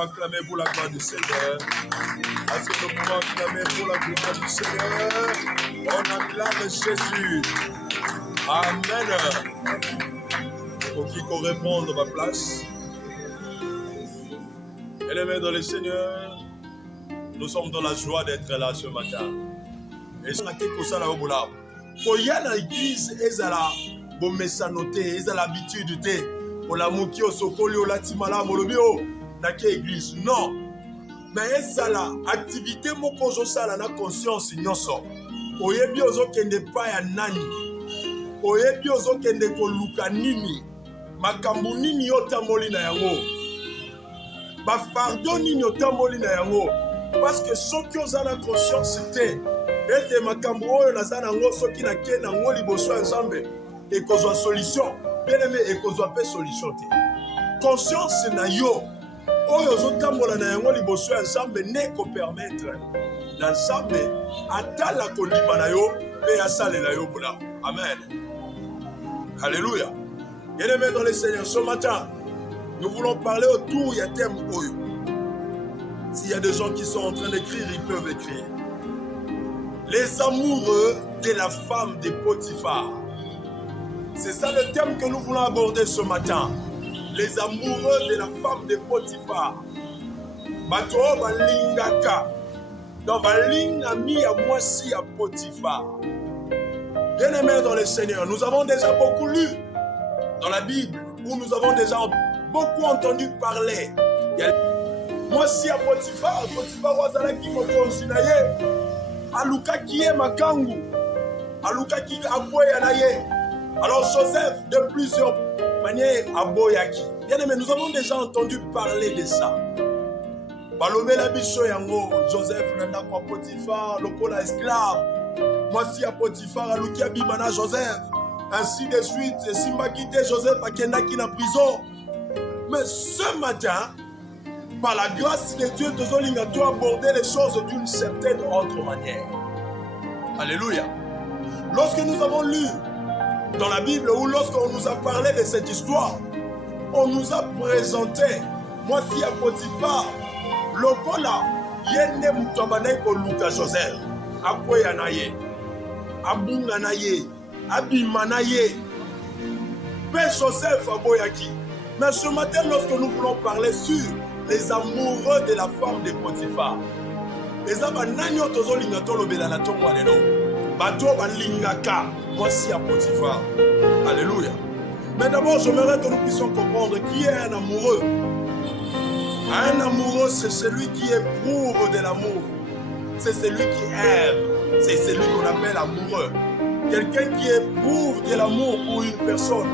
Acclamer pour la gloire du Seigneur. Est-ce que nous pouvons acclamer pour la gloire du Seigneur? On acclame Jésus. Amen. Pour qui qu'on réponde à ma place. Bien-aimés dans le Seigneur, nous sommes dans la joie d'être là ce matin. Et on a quelque chose à la pour y aller à l'église, ils ont bon messanoté, ils ont l'habitude de pour la mouki au sokoli au latimala molobio. Dans l'église, non. Mais ça la activité moko zo sala na conscience nyonso. Oyebi ozo kende pa ya nani. Oyebi ozo kende ko luka nini. Makambu nini yo tamboli na yango. Ba fardo nini yo tamboli na yango. Parce que soki oza na conscience te ete makambu oyo naza nango soki na ke nango liboso ya Nzambe ekozwa solution. Bien aimé ekozwa pe solution te. Conscience na yo oyo ozotambola na yango liboso ya Nzambe ne ko permettre na Nzambe atala kondima na yo pe asalela yo bola. Amen. Alléluia. Bien-aimés dans le Seigneur, ce matin, nous voulons parler autour du thème oyo. S'il y a des gens qui sont en train d'écrire, ils peuvent écrire. Les amoureux de la femme de Potiphar. C'est ça le thème que nous voulons aborder ce matin. Les amoureux de la femme de Potiphar. Bato balingaka. Dans balingami à moisi à Potiphar. Bien-aimés dans le Seigneur, nous avons déjà beaucoup lu dans la Bible, où nous avons déjà beaucoup entendu parler. Moisi à Potiphar, Potiphar wazalaki mokonzi na ye. Alukaki ye makangu. Alukaki aboya na ye. Alors Joseph, de plusieurs manière aboyaki. Bien aimé, nous avons déjà entendu parler de ça. Balomé la bicho yango, Joseph nanda kwa Potiphar, lokola esclave. Moisi ya Potiphar aluki abimana Joseph. Ainsi de suite, Simba quitté Joseph a kendaki na prison. Mais ce matin, par la grâce de Dieu, nous allons aborder les choses d'une certaine autre manière. Alléluia. Lorsque nous avons lu dans la Bible, ou lorsqu'on nous a parlé de cette histoire, on nous a présenté, moisi à Potiphar, lokola, yende mutabane ko luka Joseph, akoya na ye, abunga na ye, abima na ye, pe Joseph aboyaki. Mais ce matin, lorsque nous voulons parler sur les amoureux de la femme de Potiphar, les abananyo tozolinga tolobela na tongo lelo, bato balingaka. Voici à Potiphar. Alléluia. Mais d'abord, j'aimerais que nous puissions comprendre qui est un amoureux. Un amoureux, c'est celui qui éprouve de l'amour. C'est celui qui aime. C'est celui qu'on appelle amoureux. Quelqu'un qui éprouve de l'amour pour une personne.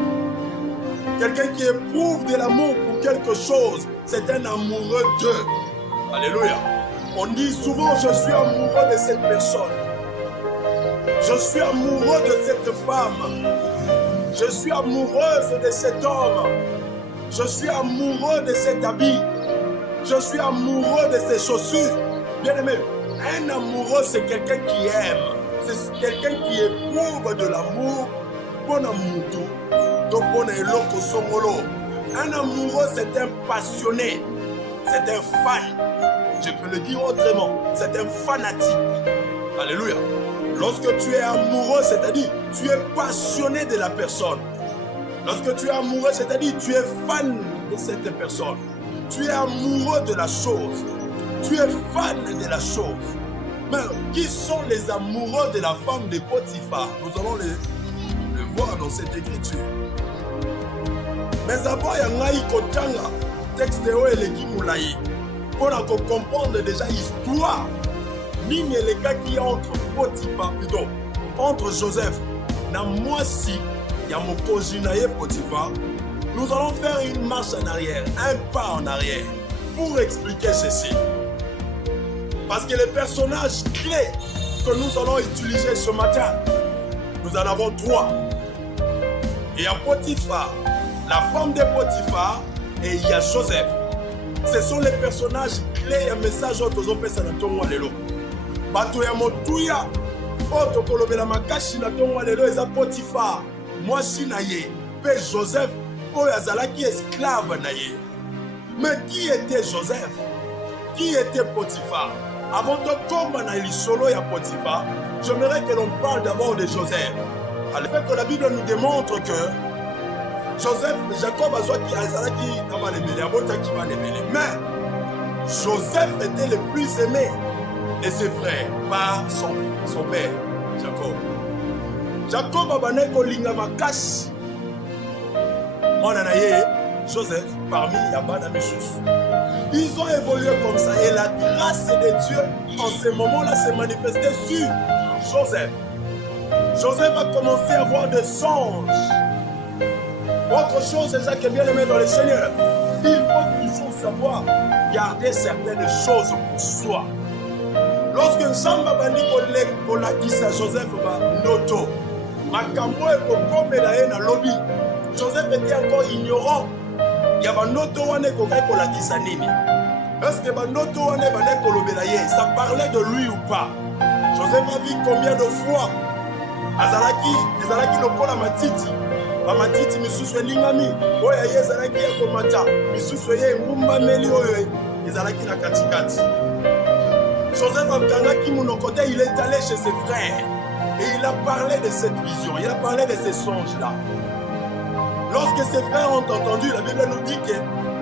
Quelqu'un qui éprouve de l'amour pour quelque chose. C'est un amoureux d'eux. Alléluia. On dit souvent, je suis amoureux de cette personne. Je suis amoureux de cette femme. Je suis amoureuse de cet homme. Je suis amoureux de cet habit. Je suis amoureux de ces chaussures. Bien aimé, un amoureux, c'est quelqu'un qui aime. C'est quelqu'un qui éprouve de l'amour. Bon amoureux. Donc, bon eloko songolo. Un amoureux, c'est un passionné. C'est un fan. Je peux le dire autrement. C'est un fanatique. Alléluia. Lorsque tu es amoureux, c'est-à-dire tu es passionné de la personne. Lorsque tu es amoureux, c'est-à-dire tu es fan de cette personne. Tu es amoureux de la chose. Tu es fan de la chose. Mais qui sont les amoureux de la femme de Potiphar? Nous allons le voir dans cette écriture. Mais avant, il y a un kotanga texte et l'équipe moulaï. Pour comprendre déjà l'histoire. Ligne les gars qui entre Potiphar, plutôt, entre Joseph, na moisi, ya mokozi na ye Potiphar, nous allons faire une marche en arrière, un pas en arrière, pour expliquer ceci. Parce que les personnages clés que nous allons utiliser ce matin, nous en avons trois. Il y a Potiphar, la femme de Potiphar, et il y a Joseph. Ce sont les personnages clés, un message aux personnes à ton lelo. Bato ya motuya oto kolobela makashi na tongo lelo eza Potiphar mwasi na ye pe Joseph oyo azalaki esclave na ye. Mais qui était Joseph? Qui était Potiphar? Avant de commencer le solo de Potiphar, j'aimerais que l'on parle d'abord de Joseph. Alors que la Bible nous démontre que Joseph, Jacob a soit qui a mais Joseph était le plus aimé de ses frères par son père, Jacob. Jacob a bané kolinga makasi. On en a Joseph parmi Yabana Meshus. Ils ont évolué comme ça et la grâce de Dieu en ce moment-là s'est manifestée sur Joseph. Joseph a commencé à avoir des songes. Autre chose, c'est ça qui est bien aimé dans le Seigneur. Il faut toujours savoir garder certaines choses pour soi. Lorsque Samba bandi kolakisa Joseph noto, makambo ekokomela ye na lobby. Joseph était encore ignorant. Il y a banoto wane kokai kolakisa nini. Est-ce que banoto wane bande kolobela ye, ça parlait de lui ou pas? Joseph a vu combien de fois ezalaki lokola matiti. Bamatiti misusu elingami oyo ye ezalaki ya komata misusu ye ngumbameli oyo ezalaki na katikati. Joseph akangaki monoko te, il est allé chez ses frères et il a parlé de cette vision, il a parlé de ces songes-là. Lorsque ses frères ont entendu, la Bible nous dit que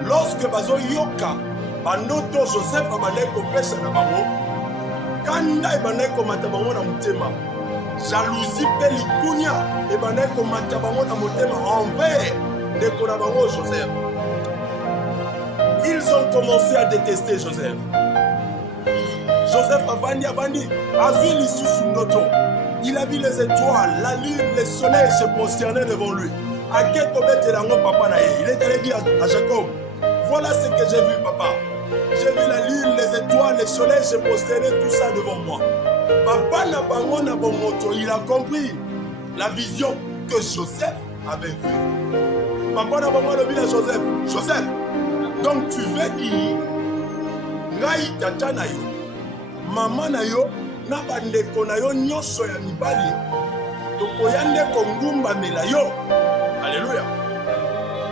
lorsque bazo yoka banoto Joseph abandai kopesa na bango kanda ebandai komata bango na mutema. Jalousie pe likunya ebandai komata bango na mutema envers ndeko na bango Joseph. Ils ont commencé à détester Joseph. Joseph abandi a vu l'issue ndoto. Il a vu les étoiles, la lune, le soleil se prosterner devant lui. Il est allé dire à Jacob, voilà ce que j'ai vu, papa. J'ai vu la lune, les étoiles, le soleil se prosterner, tout ça devant moi. Papa n'a pas moto, il a compris la vision que Joseph avait vue. Papa n'a pas dit à Joseph, Joseph, donc tu veux dire, ngai tata na yo, maman na yo, na bandeko na yo nyonso ya mibali, tokoyande kongumba mela yo. Alléluia.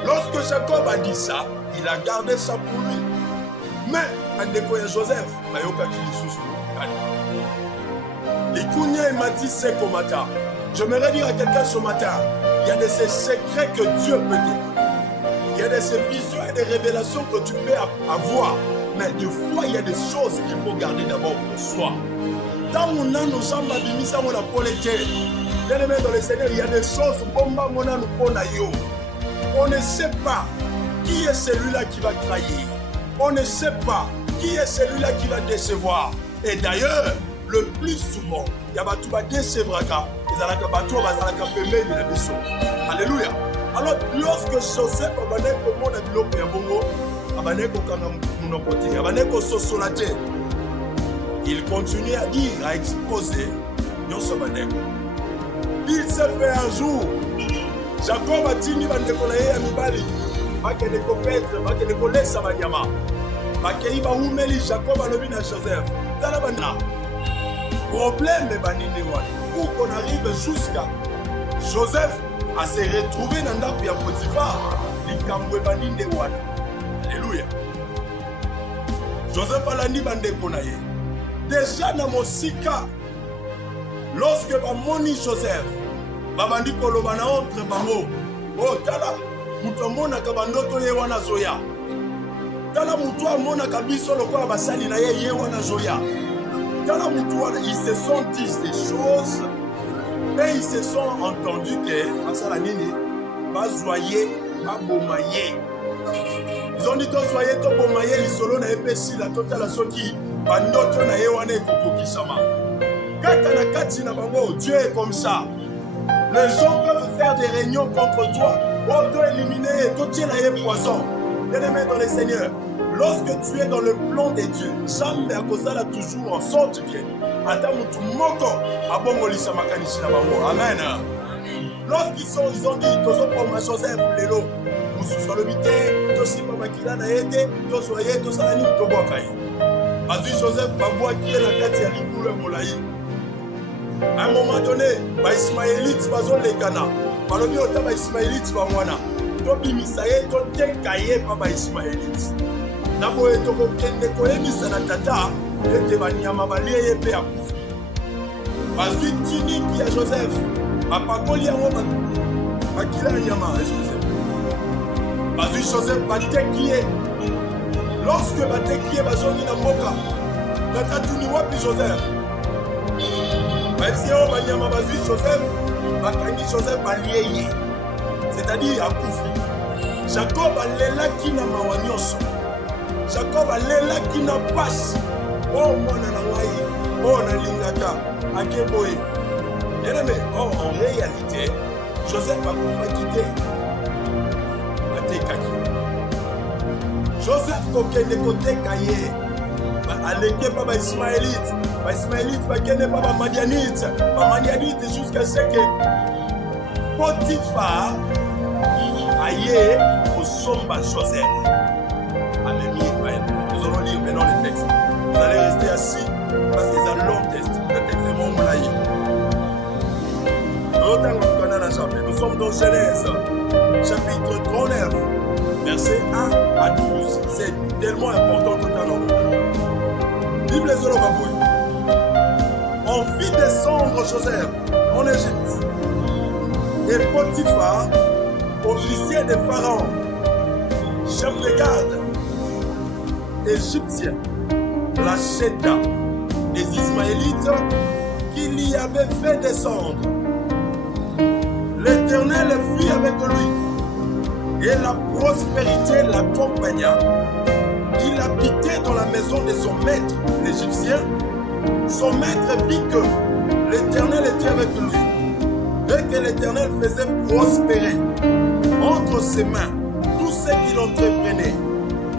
Lorsque Jacob a dit ça, il a gardé ça pour lui. Mais, andeko ya Joseph, mayoka kilisusu. Likunya et Mathis Sekomata. J'aimerais dire à quelqu'un ce matin, il y a de ces secrets que Dieu peut te donner. Il y a de ces visions et des révélations que tu peux avoir. Mais des fois, il y a des choses qu'il faut garder d'abord pour soi. Tant qu'on a nos jambes abîmées, on a pour les terres. Bien-aimé dans le Seigneur, il y a des choses, on ne sait pas qui est celui-là qui va trahir. On ne sait pas qui est celui-là qui va décevoir. Et d'ailleurs, le plus souvent, il y a des gens qui décevront. Alléluia. Alors, lorsque Joseph a dit que mon abiloko ya bongo, il continue à dire, à exposer, il s'est fait un jour. Jacob a dit bandeko na ye ya mibali bakende kopêtre bakende kolesa banyama bakei baumeli Jacob alobi na Joseph tala bana problème banini wana pour qu'on arrive jusqu'à Joseph à se retrouver dans ndako ya Potiphar likambo baninde wana. Alléluia. Joseph alandi bandeko na ye déjà na mosika. Lorsque bamoni Joseph babandi koloba na entre bango, oh tala mutu amonaka bandoto ye wana zoya, tala mutu amonaka biso lokola basali na ye wana zoya, tala mutu wana. Ils se sont dit des choses et ils se sont entendus que asala nini bazoye babomaye. Ils ont dit tozoye tobomaye lisolo na epesi la totala soki bandoto na ye wana ekokokisama. Dieu est comme ça. Les gens peuvent faire des réunions contre toi, auto-éliminer et tout poison. Bien-aimé dans le Seigneur, lorsque tu es dans le plan de Dieu, jamais à cause là toujours en sorte que Amen. Lorsqu'ils ont dit, Joseph, Lélo, Joseph, à un moment donné, les Ismaélites, ils ont les Ghana. Balobi ota ba Ismaélites ba wana. tobimisa ye toteka ye pa baismaelite na boye tokokende koyebisa na tata ete banyama balie ye mpe akufi bazwi tuniki ya Joseph bapakoli yango bakila ya nyama bazwi Joseph bateki ye lorsque bateki ye bazongi na mboka tata tuni wapi Joseph basi oyo banyama bazwi Joseph bakangi Joseph balie ye c'est-à-dire akufi Jacob alelaki na mawa nyonso Jacob alelaki na pasi oyo mwana na ngai oyo nalingaka akeboye bien-aimé. Or en réalité Joseph akufaki te atekaki Joseph kokende koteka ye aleke pa baismaélite bakende pa bamadianite jusqu'à ce que Potiphar aye kosomba Joseph amemi ye. Nous allons lire maintenant le texte. Vous allez rester assis parce que c'est un long texte. Le texte est bon moulaï. Nous sommes dans Genèse chapitre 39 versets 1 à 12. C'est tellement important tout à l'heure. Bible Zolobaboué. On fit descendre Joseph en Égypte. Et Potiphar, officier de Pharaon, chef de garde, égyptien, l'acheta des Ismaélites qu'il y avait fait descendre. L'Éternel fut avec lui, et la prospérité l'accompagna. Il habitait dans la maison de son maître, l'Égyptien. Son maître vit que l'Éternel était avec lui, et que l'Éternel faisait prospérer entre ses mains tout ce qu'il entreprenait.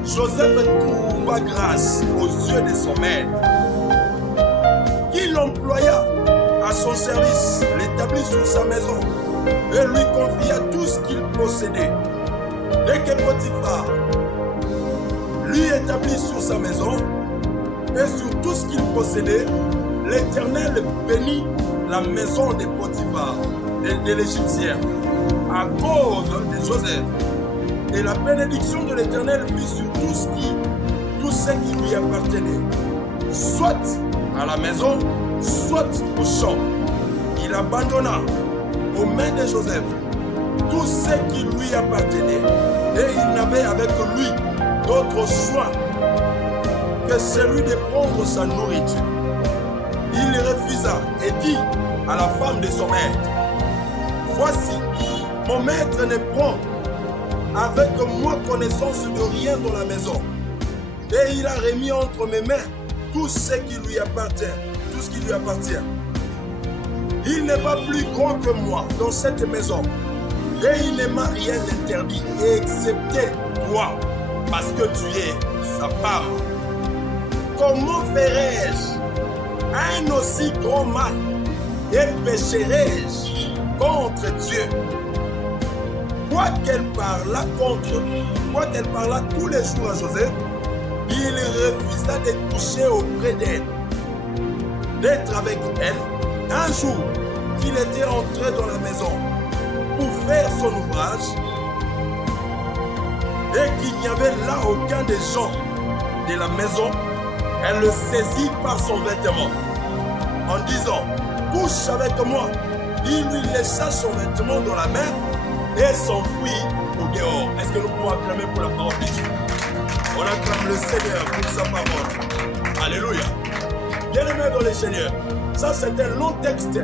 Joseph trouva grâce aux yeux de son maître, qui l'employa à son service, l'établit sur sa maison, et lui confia tout ce qu'il possédait. Dès que Potiphar lui établit sur sa maison et sur tout ce qu'il possédait, l'Éternel bénit la maison de Potiphar, de l'Égyptien, à cause de Joseph. Et la bénédiction de l'Éternel fut sur tout ce qui lui appartenait, soit à la maison, soit au champ. Il abandonna aux mains de Joseph tout ce qui lui appartenait, et il n'avait avec lui d'autre choix que celui de prendre sa nourriture. Il refusa et dit à la femme de son maître: voici, mon maître ne prend avec moi connaissance de rien dans la maison, et il a remis entre mes mains tout ce qui lui appartient, tout ce qui lui appartient. Il n'est pas plus grand que moi dans cette maison, et il ne m'a rien interdit, excepté toi, parce que tu es sa femme. Comment ferais-je un aussi grand mal, et pécherais-je contre Dieu? Quoiqu'elle parla tous les jours à Joseph, il refusa de toucher auprès d'elle, d'être avec elle. Un jour qu'il était entré dans la maison pour faire son ouvrage, et qu'il n'y avait là aucun des gens de la maison, elle le saisit par son vêtement en disant: couche avec moi. Il lui laissa son vêtement dans la main et s'enfuit au dehors. Est-ce que nous pouvons acclamer pour la parole de Dieu? On acclame le Seigneur pour sa parole. Alléluia. Bien-aimés dans le Seigneur, ça c'est un long texte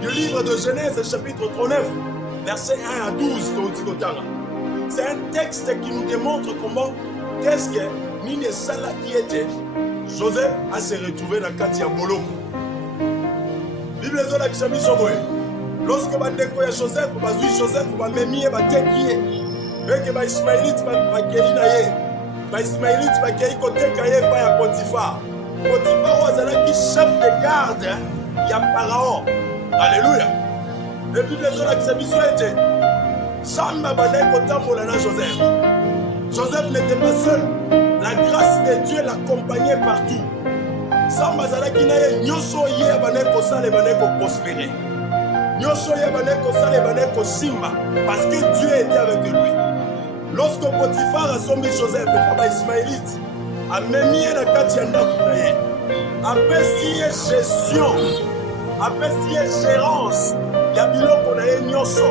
du livre de Genèse chapitre 39 versets 1 à 12. C'est un texte qui nous démontre comment qu'est-ce que Nine Sala qui était Joseph a se retrouvé dans Katia Boloko. Bible zola kisami soboye. Lorsque bandeko ya Joseph bazui Joseph bamemi bateki ye. Beke ba Ismaélite bakeli na ye. Ba Ismaélite bakeli koteka ye pa ya Potiphar. Potiphar wazalaki chef de garde ya Pharaon. Alléluia. Le Bible zola kisami soete. Samba bandeko tambola na Joseph. Joseph n'était pas seul. La grâce de Dieu l'accompagnait partout. Samba zalaki na ye nyoso ye abaneko sale baneko prospérer. Parce que Dieu était avec lui. Lorsque Potiphar a sommet Joseph, le Ismaélite, a mis la Katianda Kounaye, a payé gestion, a payé gérance, il y a bilo qu'on a nyoso.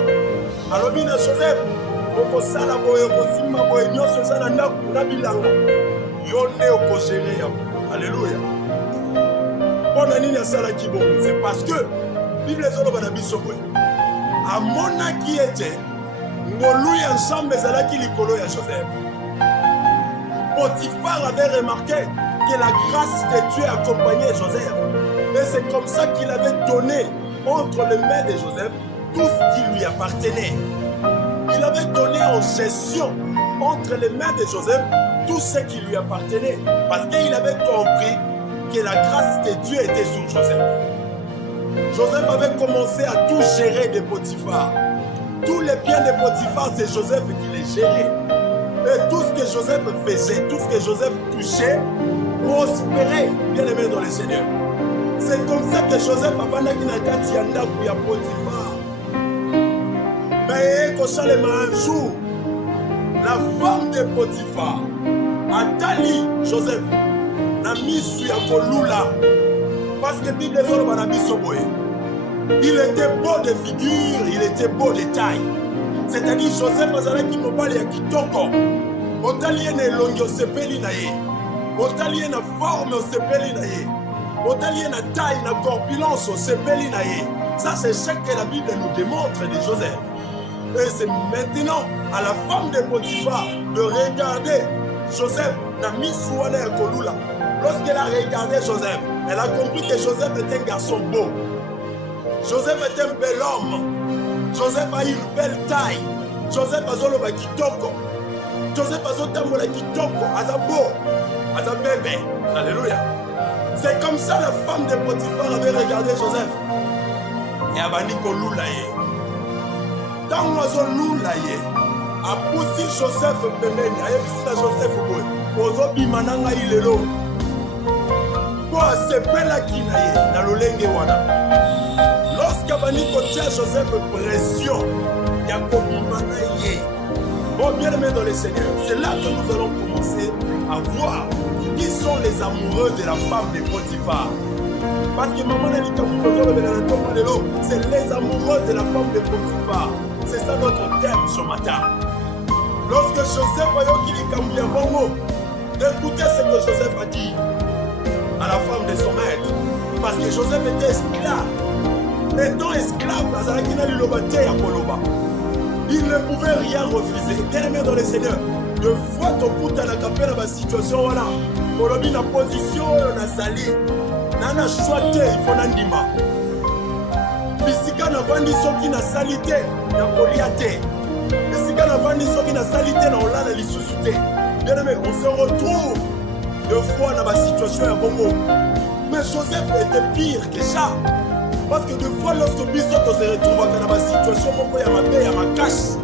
Alors, bien Joseph, au Sala Boye, au Simba Boye, nyoso, ça n'a pas bilanga. Yone au géré. Alléluia. On a nina Sala Kibo. C'est parce que, Bible est sur le Banabiso Boye. A mona qui était, Ngolou ensemble, Zalaki Likolo ya Joseph. Potiphar avait remarqué que la grâce de Dieu accompagnait Joseph. Et c'est comme ça qu'il avait donné entre les mains de Joseph tout ce qui lui appartenait. Il avait donné en gestion entre les mains de Joseph tout ce qui lui appartenait. Parce qu'il avait compris que la grâce de Dieu était sur Joseph. Joseph avait commencé à tout gérer de Potiphar. Tous les biens de Potiphar, c'est Joseph qui les gérait. Et tout ce que Joseph faisait, tout ce que Joseph touchait, prospérait, bien aimé dans le Seigneur. C'est comme ça que Joseph a fait Potiphar. Mais un jour, la femme de Potiphar a tali Joseph, n'a mis sur Kolula, parce que Bible il était beau de figure, il était beau de taille. C'est-à-dire Joseph azalaki mobali ya kitoko. Otali ene longi osepeli na ye. Otali ene forme osepeli na ye. Otali ene taille na corpulence osepeli na ye. Ça c'est ce que la Bible nous démontre de Joseph. Et c'est maintenant à la femme de Potiphar de regarder Joseph na misouane ya kolula. Lorsqu'elle a regardé Joseph, elle a compris que Joseph était un garçon beau. Joseph est un bel homme. Joseph a une belle taille. Joseph a zoloba kitoko. Joseph a zotambola kitoko. Azabo. Azabébé. Alléluia. C'est comme ça la femme de Potiphar avait regardé Joseph. Et abani kolulaye. Tant oiseau lulaye. A poussi Joseph pemeni. A yebisi na Joseph boy. Ozo bimananga ilelo. Pour se pela kinaye. Na lolenge wana. Lorsqu'Abani kotia Joseph pression, Yakobi Manaye. Bon, bien aimé dans le Seigneur, c'est là que nous allons commencer à voir qui sont les amoureux de la femme de Potiphar. Parce que maman a dit c'est les amoureux de la femme de Potiphar. C'est ça notre thème ce matin. Lorsque Joseph a dit écoutez ce que Joseph a dit à la femme de son maître. Parce que Joseph était esclave. Étant esclave, il ne pouvait rien refuser. Bien-aimé dans le Seigneur, de fois ton coup à la capelle dans la situation, voilà. Pour le la position, on a sali. Nana choité, il faut n'andima. Bisika n'a vendu ce qui n'a salité, n'a poliaté. Bisika n'a vendu ce qui n'a salité, n'a on l'a l'issusité. Bien-aimé, on se retrouve de fois dans la situation à Bongo. Mais Joseph était pire que ça. Parce que des fois, lorsque Bissot se retrouve dans la situation, il y a ma paix, il y a ma cache.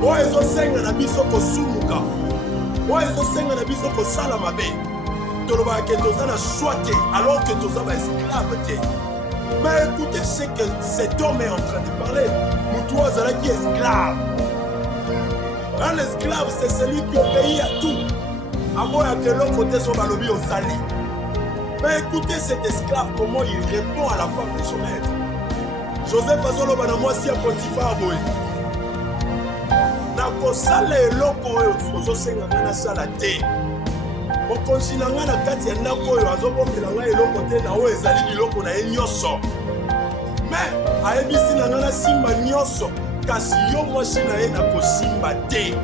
Moi, ils ont 5 ans à Bissot au Soumuka. Moi, ils ont 5 ans à Bissot au Salamabe. Tu vas que tu as choisi alors que tu as esclave. Mais écoutez ce que cet homme est en train de parler. Moutoua Zalaki est esclave. Un esclave, c'est celui qui obéit à tout. À moins que l'autre côté soit balobi au sali. Mais écoutez cet esclave, comment il répond à la femme de son maître. Joseph Azolo Banamwasi à Potiphar boy. Na kosala eloko oyo ozosenga nga nasala te. Mokonzi na nga na kati ya ndako oyo azobomela nga eloko te na oyo ezali biloko na ye nyonso. Mais ayebisi na nga nasimba nyonso kasi yo mwasi na ye na kosimba te.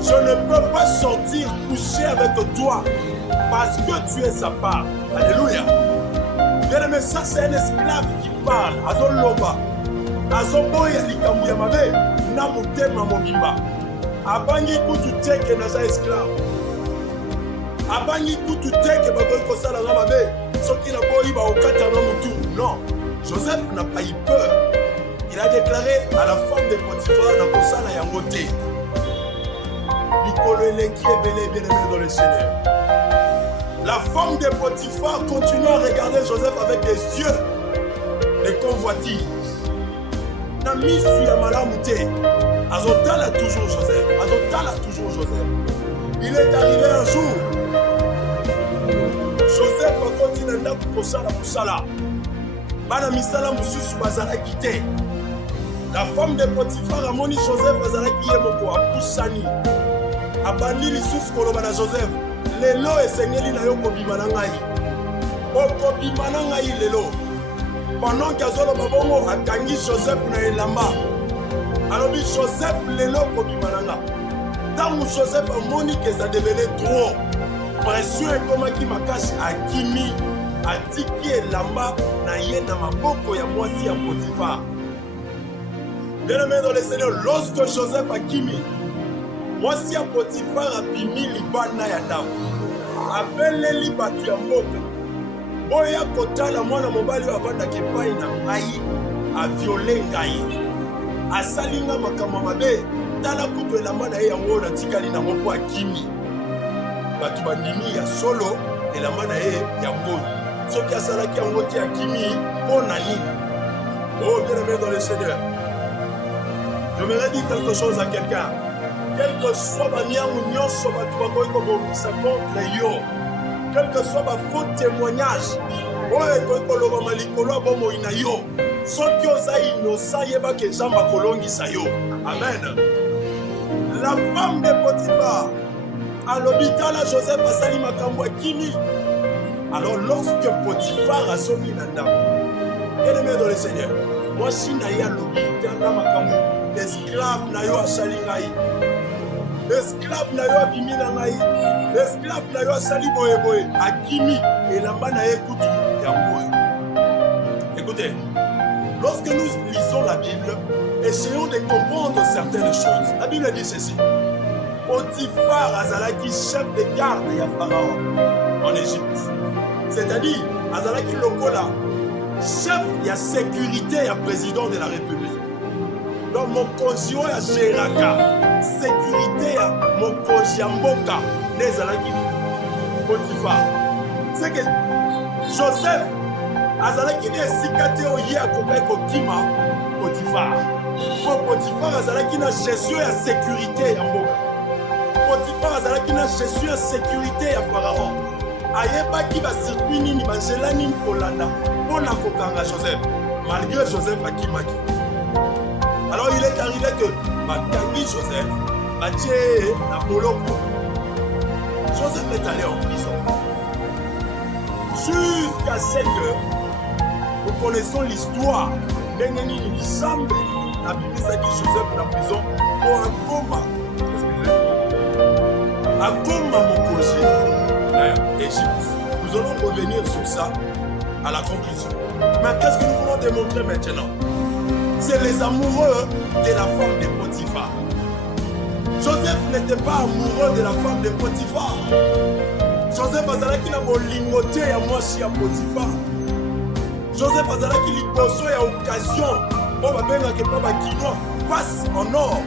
Je ne peux pas sortir coucher avec toi parce que tu es sa femme. Alléluia. Bien aimé, ça c'est un esclave qui parle. Azoloba. Azoboya likambu ya mabe. Na mutema mobimba. Abangi kutu teke na za esclave. Abangi kutu teke bakoki kosala nga mabe. Soki na boyi ba okata na mutu. Non. Joseph n'a pas eu peur. Il a déclaré à la femme de Potiphar na kosala yango te. Likolo eleki ebele bien aimé dans le Seigneur. La femme de Potiphar continue à regarder Joseph avec des yeux de convoitise. na misu ya malamu te. Azotala toujours Joseph. Azotala toujours Joseph. Il est arrivé un jour. Joseph a continué à kosala musala. Bana misala mususu bazalaki te. La femme de Potiphar a moni Joseph azalaki ye moko apusani. Abandi lisusu koloba na Joseph. Lelo esengeli na yo kobima na ngai. Okobima na ngai lelo. Pendant qu'azoloba bongo akangi Joseph na elamba. Alors Joseph lelo kobima na nga. Tango Joseph amoni que ça devenait trop. Pression ekomaki makasi akimi. Atiki elamba na ye na maboko ya mwasi ya Potiphar. Bien-aimé dans le Seigneur, lorsque Joseph akimi, mwasi ya Potiphar abimi libanda ya ndako. Abeleli bato ya mboka. Boya kotala mwana mobali oyo avandaka epai na ngai, aviole ngai. Asalinga makambo mabe, tala kutu elamba na ye yango natikali nango mpo akimi. Bato bandimi ya solo elamba na ye yango. Soki asalaki yango te akimi mpo na nini? Oh, bien-aimé dans le Seigneur, j'aimerais dire quelque chose à quelqu'un. Quel que soit ma niamu nyonso bato bakoki kobongisa contre yo, quel que soit ma faux témoignage, oyo ekoki koloba malikolo ya bomoi na yo, soki oza innocent yebaka nzambe akolongisa yo. Amen. La femme de Potiphar alobi tala Joseph asali makambo akimi. Alors lorsque Potiphar asombi na ndako, bien-aimé dans le Seigneur, mwasi na ye alobi tala makambo esclave na yo asali ngai. Esclave na yo abimi na ngai. Esclave na yo asali boye boye. Akimi elamba na ye kutu ya boye. Écoutez, lorsque nous lisons la Bible, essayons de comprendre certaines choses. La Bible dit ceci. Potiphar azalaki chef de garde ya Pharaon en Égypte. C'est-à-dire, azalaki lokola chef ya sécurité ya président de la République. Donc mon konzi oyo agéraka sécurité ya mokonzi ya mboka nde ezalaki Potiphar. C'est que Joseph azalaki na esika te oyo ye akokaki kokima Potiphar. Po Potiphar azalaki na gestion ya sécurité ya mboka. Potiphar azalaki na gestion ya sécurité ya Pharaon. Ayebaki basirkuit nini banzela nini kolanda mpona kokanga Joseph, malgré Joseph akimaki. Alors il est arrivé que bakangi Joseph, batie na boloko. Joseph est allé en prison. Jusqu'à ce que nous connaissons l'histoire. Ndenge nini Nzambe abimisaki Joseph na prison pour akoma mokonzi na Égypte. Nous allons revenir sur ça à la conclusion. Mais qu'est-ce que nous voulons démontrer maintenant? C'est les amoureux de la femme de Potiphar. Joseph n'était pas amoureux de la femme de Potiphar. Joseph azalaki na bolingo te ya mwasi ya Potiphar. Joseph azalaki liboso ya occasion oyo babengaka mpa bakinois passe en or.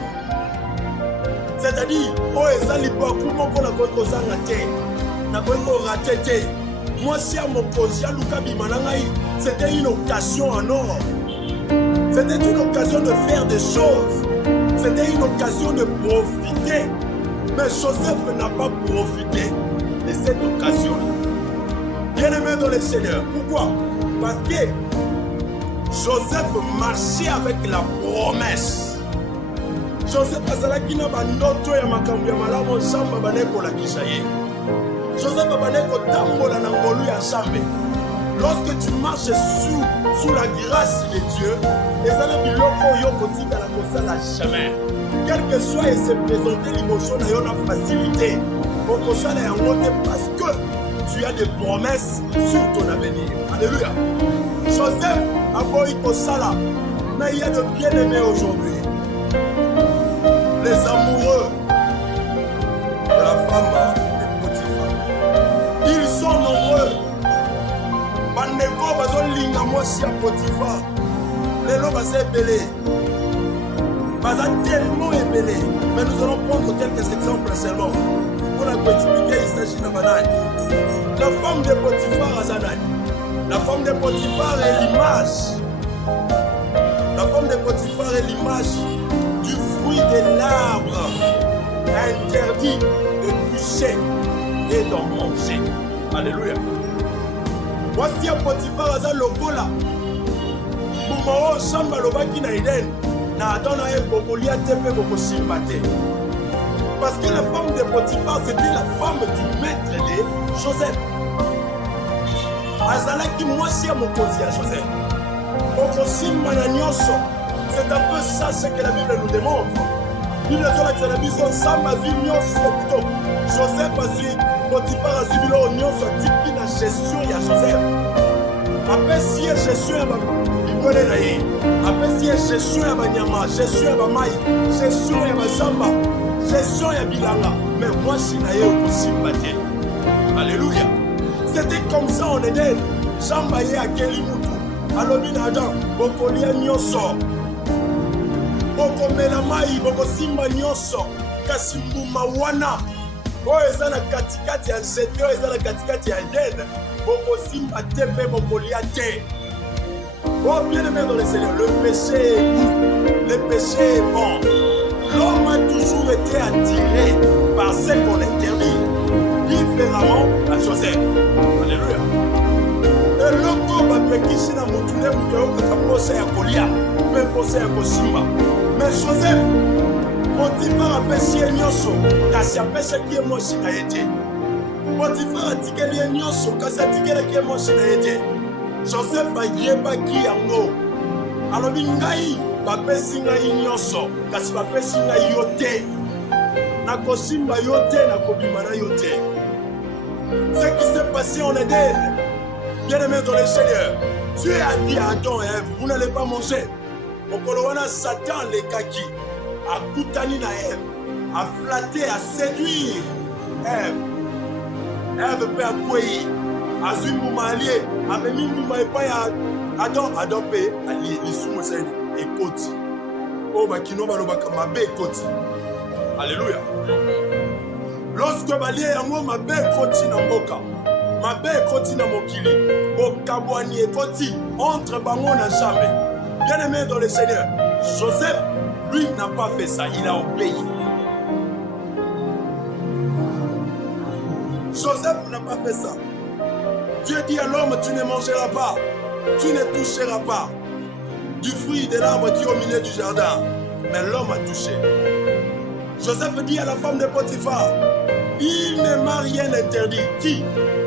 C'est-à-dire oyo eza libaku moko nakoki kozanga te, nakoki korate te. Mwasi ya mokonzi aluka bima na ngai, c'était une occasion en or. C'était une occasion de faire des choses. C'était une occasion de profiter. Mais Joseph n'a pas profité de cette occasion. Bien-aimé dans le Seigneur. Pourquoi? Parce que Joseph marchait avec la promesse. Joseph azalaki na bandoto ya makambo ya malamu nzambe banekolakisa ye. Joseph banekotambola na ngolu ya nzambe. Lorsque tu marches sous la grâce de Dieu, les années biloko yo kotika la kosala jamais. Quel que soit et se présenter l'émotion na yo na facilité. Pour kosala yango te parce que tu as des promesses sur ton avenir. Alléluia. Joseph a boyi kosala, mais il y a de bien-aimés aujourd'hui. Les amoureux de la femme de Potiphar. Ils sont nombreux. Bandeko bazolinga mwasi ya Potiphar. Lelo baza ebele. Baza tellement ebele. Mais nous allons prendre quelques exemples seulement. Pour la expliquer, il s'agit de banane. La femme de Potiphar azanani. La femme de Potiphar est l'image. La femme de Potiphar l'image du fruit de l'arbre interdit de toucher et d'en manger. Alléluia. Voici un Potiphar aza lokola. Mbuma shamba lobaki na Eden. Na Adam na Ève bokolia te pe bokosimba te. Parce que la femme de Potiphar, c'était la femme du maître de Joseph. Azalaki mwasi ya mokonzi ya Joseph. Bokosimba na nyonso. C'est un peu ça ce que la Bible nous démontre. Il a dit que la Bible Sam a vu nyonso plutôt. Joseph a vu Potiphar a vu biloko nyonso tiki na gestion ya Joseph. Après si gestion ya libole na ye. Après si gestion ya banyama, gestion ya bamai, gestion ya bazamba, gestion ya bilanga. Mais moi si na ye okosimba te. Alléluia. C'était comme ça en Éden. Jamba ye akeli mutu. Alobi na Adam, bokolia nyonso. Bokomela mai, bokosimba nyonso. Kasi mbuma wana. Oyo eza na katikati ya nzete, oyo eza na katikati ya Eden. Bokosimba te pe bokolia te. Oh bien-aimé dans le Seigneur, le péché est doux, le péché est bon. L'homme a toujours été attiré par ce qu'on interdit, différemment à Joseph. Alléluia. Et l'homme va pékishi na mutune mutoyo kakaposa ya kolia, même posa ya kosimba. Mais Joseph, Potiphar apesi ye nyonso, kasi apesaki ye mwasi na ye te. Potiphar atikeli ye nyonso, kasi atikelaki ye mwasi na ye te. Joseph ayebaki yango. Alobi ngai bapesi ngai nyonso, kasi bapesi ngai yo te. Nakosimba yo te, nakobima na yo te. Ce qui s'est passé en Éden, bien-aimé dans le Seigneur, Dieu a dit à Adam et Ève, vous n'allez pas manger. Mokolo wana Satan lekaki, akutani na Ève, a flatté, a séduire Ève. Ève pe akwei, azwi mbuma alie, amemi mbuma epai ya Adam pe alie lisumu seni ekoti. O bakino balobaka mabe ekoti. Alléluia. Lorsque balie yango mabe ekoti na mboka, mabe ekoti na mokili, bokabwani ekoti entre bango na jamais. Bien-aimé dans le Seigneur, Joseph, lui, n'a pas fait ça, il a obéi. Joseph n'a pas fait ça. Dieu dit à l'homme, tu ne mangeras pas, tu ne toucheras pas du fruit de l'arbre qui est au milieu du jardin. Mais l'homme a touché. Joseph dit à la femme de Potiphar, il ne m'a rien interdit. Qui?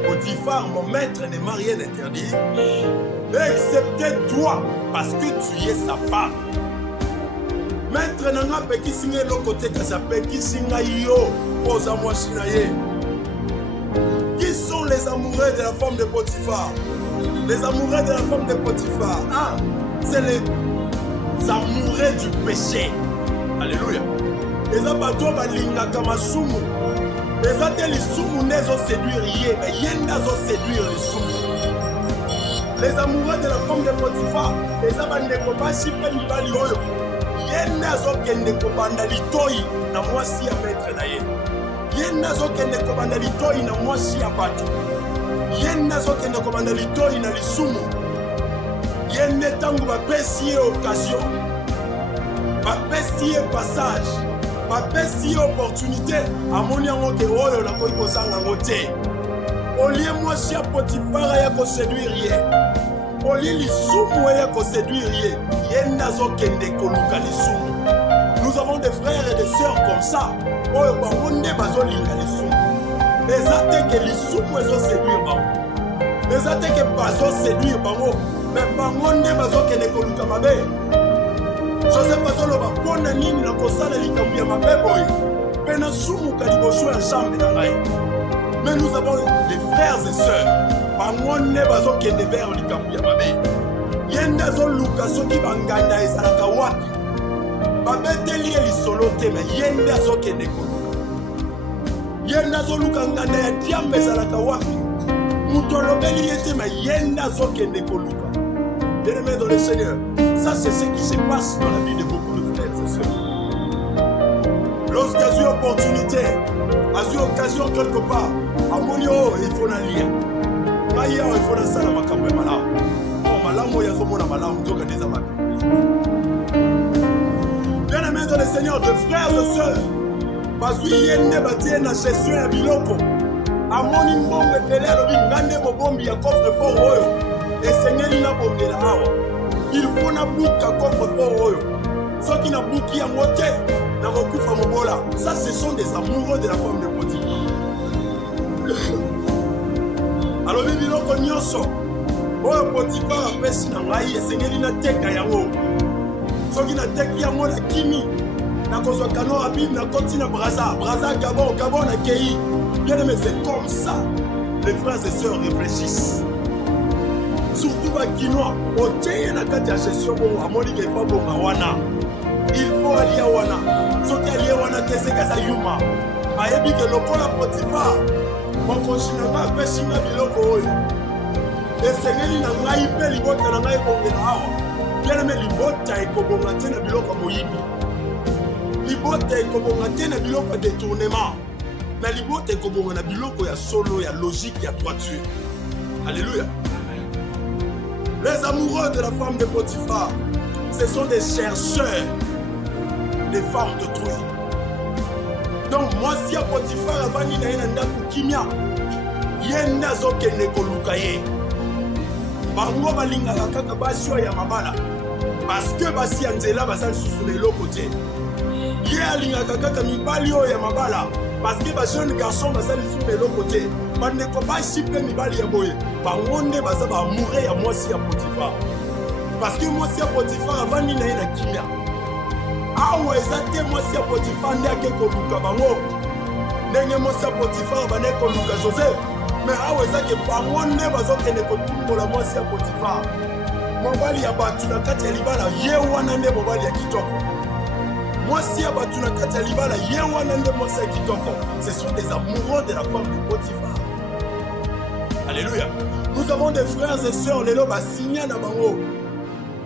Potiphar, mon maître, ne m'a rien interdit, excepté toi, parce que tu es sa femme. Maître nanga peki singa lokote kasa peki singa yo posa mwasi na ye. Qui sont les amoureux de la femme de Potiphar? Les amoureux de la femme de Potiphar, ah, c'est les amoureux du péché. Alléluia. Eza bato balingaka masumu. Eza te lisumu nezo séduire ye, mais ye nazo séduire lisumu. Les amoureux de la femme de Potiphar, eza bandeko basi pe mibali oyo. Ye nazo kende kobanda litoi na mwasi ya maître na ye. Ye nazo kende kobanda litoi na mwasi ya bato. Ye nazo kende kobanda litoi na lisumu. Ye netangu bapesi ye occasion. Bapesi ye passage. Bapesi ye opportunité. Amoni yango ke oyo na koi kozanga ngo te. Olie mwasi ya Potiphar ya ko séduire ye. Olie lisumu ya ko séduire ye. Ye nazo kende koluka lisumu. Nous avons des frères et des sœurs comme ça. Oyo bango nde bazolinga lisumu. Eza te ke lisumu ezo séduire bango. Eza te ke bazo séduire bango. Mais bango nde bazo kende koluka mabe. Joseph azoloba pona nini na kosala likambo ya mabe boye. Pena sumu ka liboso ya jambe na ngai. Mais nous avons des frères et sœurs. Bango nde bazo kende vers likambo ya mabe. Yende azoluka soki banganda ezalaka wapi. Babeteli ye lisolo te, mais yende azokende koluka. Yende azoluka nganda ya diambe ezalaka wapi. Mutu alobeli ye te, mais yende azokende koluka. Bien-aimé dans le Seigneur, ça c'est ce qui se passe dans la vie de beaucoup de frères et sœurs. Lorsqu'il y a eu opportunité, a eu occasion quelque part, à Monio, il faut la lire. Maïa, il faut la salle à Makambe Malam. Oh, Malamo, il y a son mot à Malam, donc il y a des amas. Seigneur, de frères et sœurs, parce qu'il y a une gestion à biloko. Amoni mbongo epele alobi ngande bobombi ya coffre fort oyo. Esengeli na bongela awa. Il faut na buka coffre fort oyo. Soki na buki ya mote na kokufa mobola. Ça, ce sont des amoureux de la femme de Potiphar. Alobi biloko nyonso oyo Potiphar apesi na ngai esengeli na teka yango. Soki na teki yango na kimi na kozwa kano abim na koti na Braza Gabon na Kei. Bien aimé, c'est comme ça les frères et sœurs réfléchissent. Surtout à Kinois, au tient na kati ya gestion bon amoni ke pa bon wana. Il faut aller wana. Soki aller wana kese kasa yuma. Ayebi ke lokola Potiphar mon konsinanga apesi na biloko oyo. Esengeli na ngai pe libota na ngai bongela awa. Bien aimé, libota ekobonga te na biloko moyibi. Libota ekobonga te na biloko détournement. Mais libota ekobonga na biloko ya solo, ya logique, ya droiture. Alléluia. Les amoureux de la femme de Potiphar, ce sont des chercheurs des femmes d'autrui. Donc moi si à Potiphar avani na ina ndaku kimia, yenda zokende koluka ye. Bango balingaka kaka basio ya mabala. Parce que basi ya nzela basali susu lelo côté. Ye alingaka kaka mibali oyo ya mabala. Parce que les jeunes garçons basali susu lelo côté. Bandeko basi pe mibali ya boye. Bango nde baza ba mourir ya mwasi ya Potiphar. Parce que mwasi ya Potiphar avani na ina kimia. Awa ezate mwasi ya Potiphar nde ake koluka bango. Ndenge mwasi ya Potiphar bane koluka Joseph. Mais awa ezake bango nde bazokende kotumbola mwasi ya Potiphar. Mobali ya batu na kati ya libala ye wana nde mobali ya kitoko. Mwasi ya batu na kati ya libala ye wana nde mwasi ya kitoko. Ce sont des amoureux de la femme de Potiphar. Alléluia. Nous avons des frères et sœurs lelo basigna na bango.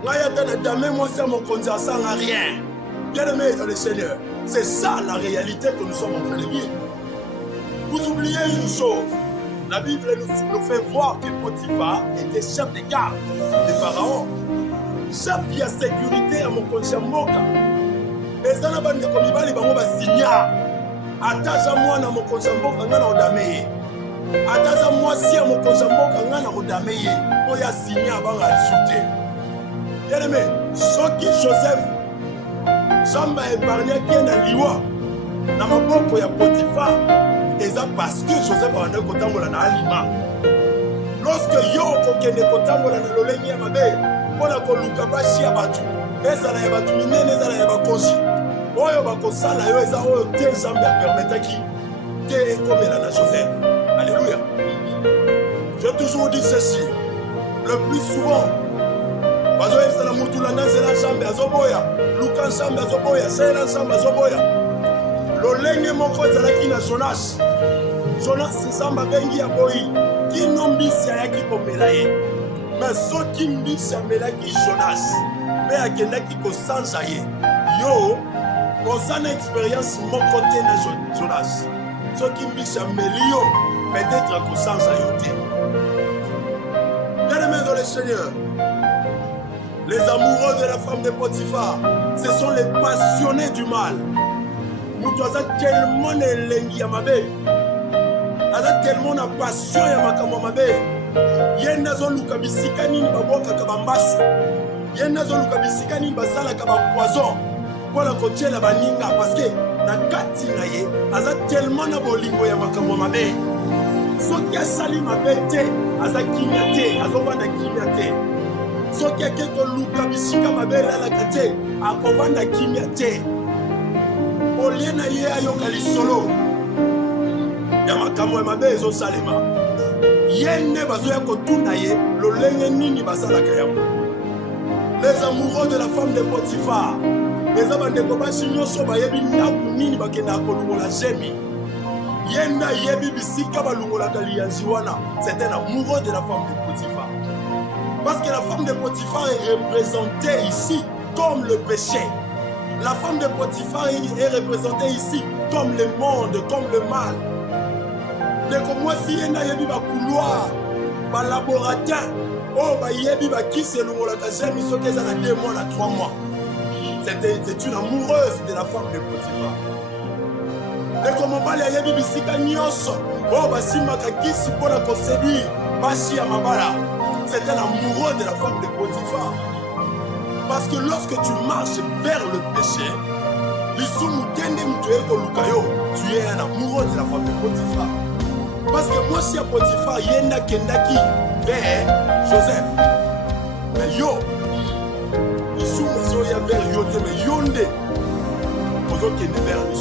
Ngaya tana dame mwasi ya mokonzi asanga rien. Bien aimé dans le Seigneur, c'est ça la réalité que nous sommes en train de vivre. Vous oubliez une chose. La Bible nous fait voir que Potiphar était chef de garde de Pharaon. Chef de sécurité à Mokonzi Mboka. Et ça n'a pas de komibali bango ba signa. Ataja mwana Mokonzi Mboka ngana odameye. Ataja mwasi ya Mokonzi Mboka ngana odameye. Oya signa banga insulté. Bien aimé, soki Joseph Samba épargné qui est dans liwa. Na maboko ya Potiphar. Et ça parce que Joseph a un kotambola na alima. Lorsque yo kokende kotambola na lolengi ya mabe, pona koluka bashi ya batu. Ezala ya batu minene, ezala ya bakoshi. Oyo bakosala yo eza oyo te Nzambe apermetaki te ekomela na Joseph. Alléluia. J'ai toujours dit ceci. Le plus souvent, bazoyebisa na mutu na nzela Nzambe azoboya, luka Nzambe azoboya, sela Nzambe azoboya. Lolenge moko ezalaki na Jonas. Jonas Nzambe abengi ya boyi kino mbisi ayaki komela ye. Mais soki mbisi amelaki Jonas mpe akendaki kosanza ye, yo oza na expérience moko te na Jonas. Soki mbisi ameli yo peut-être akosanza yo te. Bien-aimés dans le Seigneur, les amoureux de la femme de Potiphar, ce sont les passionnés du mal. Mutu aza tellement elengi ya mabe, aza tellement na passion ya makambo mabe. Ye nazoluka bisika nini babwakaka bambasu, ye nazoluka bisika nini basalaka bapoison mpona kotiela baninga. Parce que na kati na ye aza tellement na bolingo ya makambo mabe. Soki asali mabe te aza kimia te, azovanda kimia te. Soki ake koluka bisika mabe elalaka te, akovanda kimia te. Olie na ye ayoka lisolo ya makambo ya mabe ezosalema, ye nde bazoya kotuna ye lolenge nini basalaka yango. Les amoureux de la femme de Potiphar, eza bandeko basi nyonso bayebi ndaku nini bakendaka kolongola jemi. Ye nde ayebi bisika balongolaka liyanzi wana. C'est un amoureux de la femme de Potiphar. Parce que la femme de Potiphar est représentée ici comme le péché. La femme de Potiphar est représentée ici comme le monde, comme le mal. Dès que moi, si il y a des couloirs, des laboratoires, oh, il y a des qui se l'ont la case, ils sont à 2 mois, à 3 mois. C'est une amoureuse de la femme de Potiphar. Et comme on parle, il y a des bisika nyonso. Oh, basimaka kisi pona ko séduire. Bashi ya mabala. C'est un amoureux de la femme de Potiphar. Parce que lorsque tu marches vers le péché, tu es un amoureux de la femme de Potiphar. Parce que moi, si à Potiphar, yenda kendaki vers Joseph. Mais yo, il y a vers Yote, mais yonde, vers le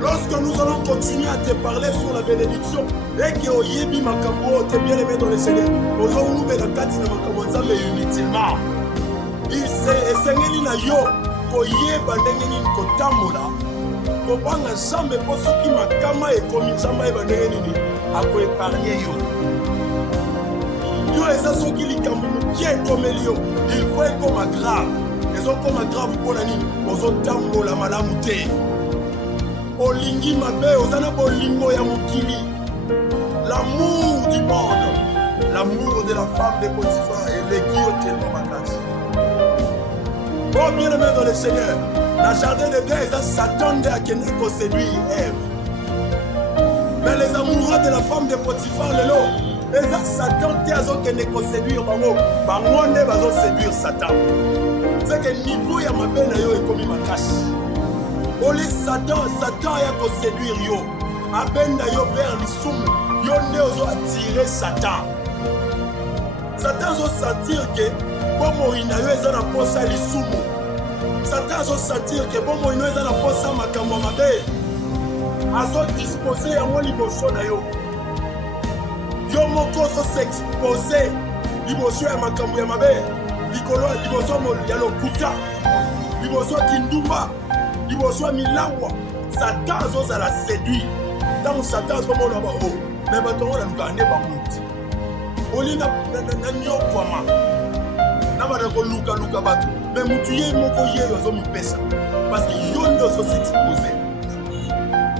lorsque nous allons continuer à te parler sur la bénédiction, et que Oyebi Makambo, t'es bien aimé dans le Seigneur, aujourd'hui, nous avons la Makambo, mais inutilement. Il s'est engagé na yo, koyeba ndenge nini kotambola, kobanga jambe po soki makama ekomi jambe eba ndenge nini akoépargne yo. Yo eza soki likambo mokie ekomeli yo, il faut ekoma grave. Ezokoma grave mpona nini ozotambola malamu te. Olingi mabe oza na bolingo ya mokili. L'amour du monde, l'amour de la femme de Potiphar eleki yo tellement makasi. Oh bien-aimé dans le Seigneur, la jardin de Dieu, ils s'attendaient à qu'il ne séduire Ève. Mais les amoureux de la femme de Potiphar, ils s'attendaient à ce qu'il ne séduire Bango. Bango ne va séduire Satan. C'est que le niveau ya mabé na yo est comme ma cache. Oli Satan a séduire yo. Abenda yo vers l'issum. Yo ne ozo attirer Satan. Satan ozo sentir que bomo ina yo eza na posa lisumu. Satan azo sentir que bomo ina yo eza na posa makambo mabe. Azo disposer yango liboso na yo. Yo moko ozo s'exposer liboso ya makambo ya mabe. Likolo liboso ya lokuta. Liboso kindumba. Liboso milangwa. Satan azo la séduire. Dans Satan azo mona ba o. Mais batongo na lukande ba muti. Olinga na nyokwama. Nabana ko luka bato. Mais mutu ye moko ye ozo mipesa. Parce que yondo ozo s'exposer.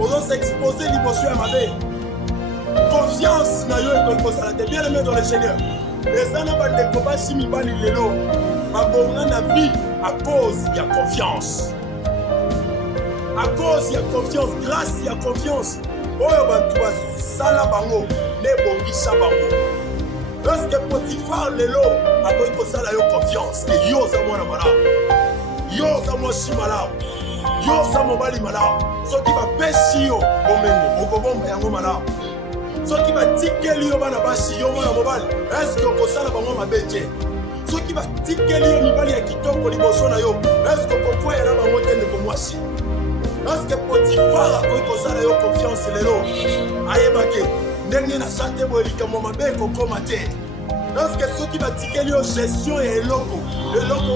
Ozo s'exposer liboso ya mabe. Confiance na yo ekoko sala te bien aimé dans le Seigneur. Et ça n'a pas de combat si mi bali lelo. Mabonga na vie à cause il y a confiance. À cause il y a confiance, grâce il y a confiance. Oyo bantu ba sala bango ne bongisa bango. Lorsque Potiphar lelo akoki kosala yo confiance ke yo oza mwana malamu, yo oza mwasi malamu, yo oza mobali malamu, soki bapesi yo bomengo okobomba yango malamu, soki batikeli yo bana basi yo mwana mobali eske okosala bango mabe te, soki batikeli yo mibali ya kitoko liboso na yo eske okokwea na bango te ndeko mwasi. Lorsque Potiphar akoki kosala yo confiance lelo ayebake ndenge na sante boye likambo mabe ekokoma te. Lorsque soki batikeli yo gestion ya eloko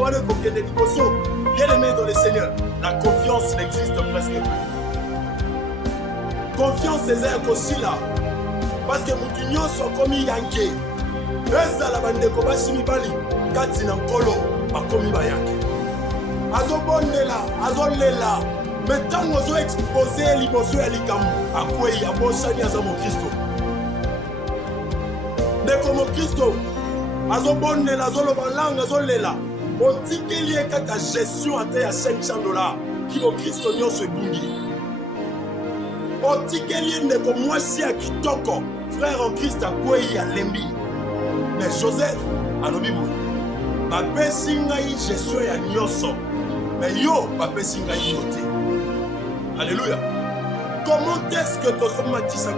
wana ekokende liboso, bien aimé dans le Seigneur, la confiance n'existe presque plus. Confiance eza ekosila parce que mutu nyonso akomi yanke. Ezala bandeko basi mibali kati na nkolo bakomi bayanke. Azobondela azolela. Mais tant que nous exposé liboso ya likambo akwei ya bosani aza mokristo. Ndeko mokristo azobondela azoloba langa azolela otikeli ye kaka gestion ate ya $500 ki mokristo nyonso ebungi. Otikeli ye ndeko mwasi ya kitoko frère en Christ akwei ya lembi. Mais Joseph alobi boye bapesi ngai gestion ya nyonso mais yo bapesi ngai yo te. Alléluia. Comment est-ce que tu as mati ça?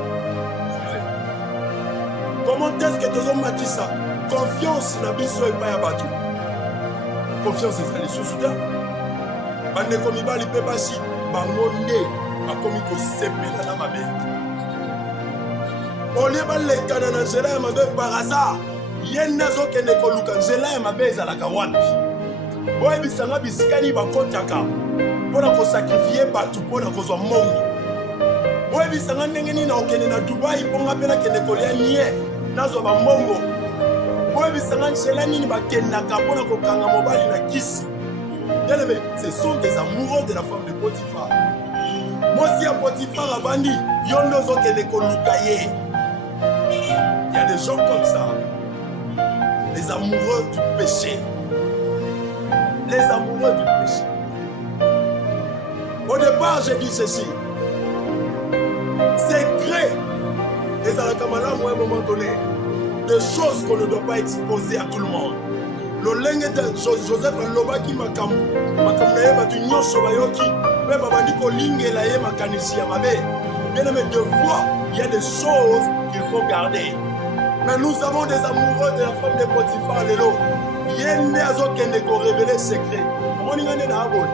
Comment est-ce que tu as mati ça? Confiance na biso et pas ya bato. Confiance ezali susuda. Bande komi bali pe basi bangonde akomi ko sepela na mabe. Olie balekana na nzela ya mabe par hasard. Yenda zokende koluka nzela ya mabe ezalaka wapi? Boyebisanga bisikani bakotaka. Pour qu'on sacrifie bateau pour qu'on mongo. Oui, mais ça n'a rien à voir Dubaï pour qu'on appelle que les coloniens n'ont pas mongo. Oui, mais ça n'a rien à voir pour qu'on kanga mobile na kiss. Ce sont des amoureux de la femme de Potiphar. Moi si à Potiphar a bandi, yondo zo que les kolukaye. Il y a des gens comme ça. Les amoureux du péché. les amoureux du péché. Au départ, j'ai dit ceci. Secret. Et ça a à un moment donné. Des choses qu'on ne doit pas exposer à tout le monde. Le lingue de Joseph Lobaki Makamu. Makamu na yeba tu nyonso bayoki. Mais babandi ko lingue la ye makanisi ya mabe. Bien aimé, deux fois, il y a des choses qu'il faut garder. Mais nous avons des amoureux de la femme de Potiphar lelo. Yende azokende ko révéler secret. Amoni ngane na abol.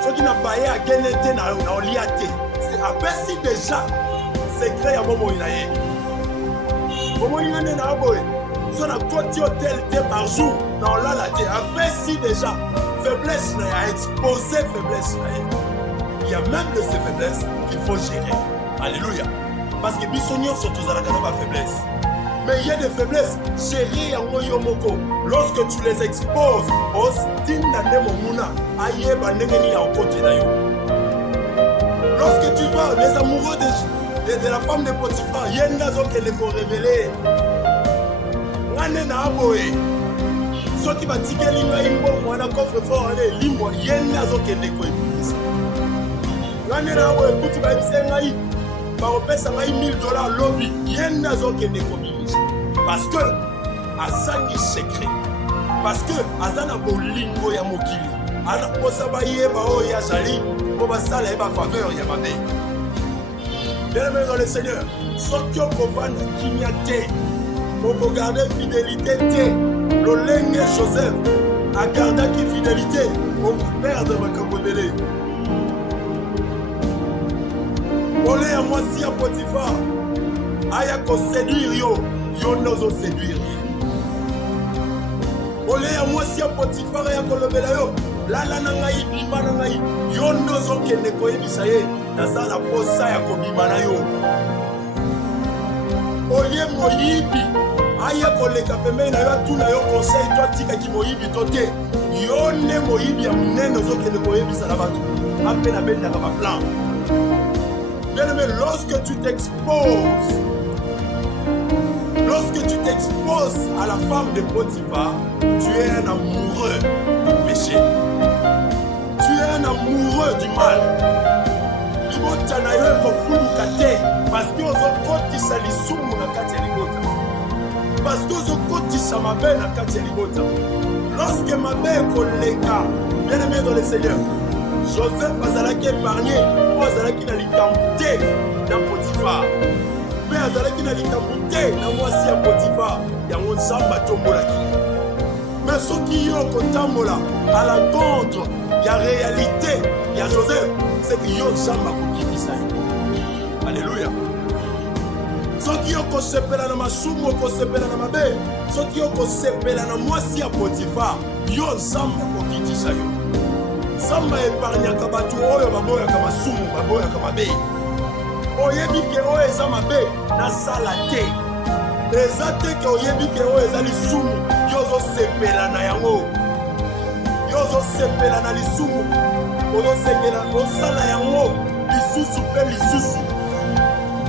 Ce qui n'a pas été à Genete na oliate. C'est apesi déjà secret ya momo inaye. Momo ngane na abol. Son a côté hôtel par jour dans la apesi déjà faiblesse na exposé faiblesse na. Il y a même de ces faiblesses qu'il faut gérer. Alléluia. Parce que bisognos sont tous à la faiblesse. Mais il y a des faiblesses gérées en Oyomoko. Lorsque tu les exposes, lorsque tu vois les amoureux de la femme de Potiphar, il y a des gens qui les ont révélés. Ceux qui vont tirer l'immo, coffre fort, l'immo, il y a des gens qui les ont révélés. $1000 lobby parce que azangi secret, parce que azana bolingo ya mokili ana posa ba yeba o ya jali po basala eba faveur ya mabe. Bien-aimé dans le Seigneur, sokyo kovanda kinyate pour garder fidélité te le lenge Joseph a gardé qui fidélité pour perdre ma capodélé. Olé à moi si à Potiphar, aya ko séduire yo n'oso séduire. Olé à moi si à Potiphar aya ko lobela yo, la nangai bima nangai, yo n'oso kende ko ebisa ye, na sala posa ya ko bima na yo. Olé moyibi, aya ko leka pembe na yo tuna yo conseil toi tika ki moyibi tote, yo ne moyibi ya munene oso kende ko ebisa na batu. Appena benda ka plan. Bien-aimé, lorsque tu t'exposes à la femme de Potiphar, tu es un amoureux du péché. Tu es un amoureux du mal. Parce que ozokotisa lisumu na kati ya libota. Parce que ozokotisa mabe na kati ya libota. Lorsque mabe koleka, bien-aimé dans le Seigneur, Joseph azalaki épargné, azalaki na likambo te na Potiphar. Mais azalaki na likambo te na mwasi ya Potiphar, yango Nzambe atombolaki. Mais soki yo kotambola à la contre ya réalité ya Joseph, c'est que yo Nzambe akokitisa ye. Alléluia. Soki yo kosepela na masumu, kosepela na mabe, soki yo kosepela na mwasi ya Potiphar, yo Nzambe akokitisa yo. Samba épargnaka batu oyo baboyaka masumu baboyaka mabe. Oyebi ke oyo eza mabe na sala te. Eza te ke oyebi ke oyo eza lisumu yo ozosepela na yango. Yo ozosepela na lisumu ozosepela osala yango lisusu mpe lisusu.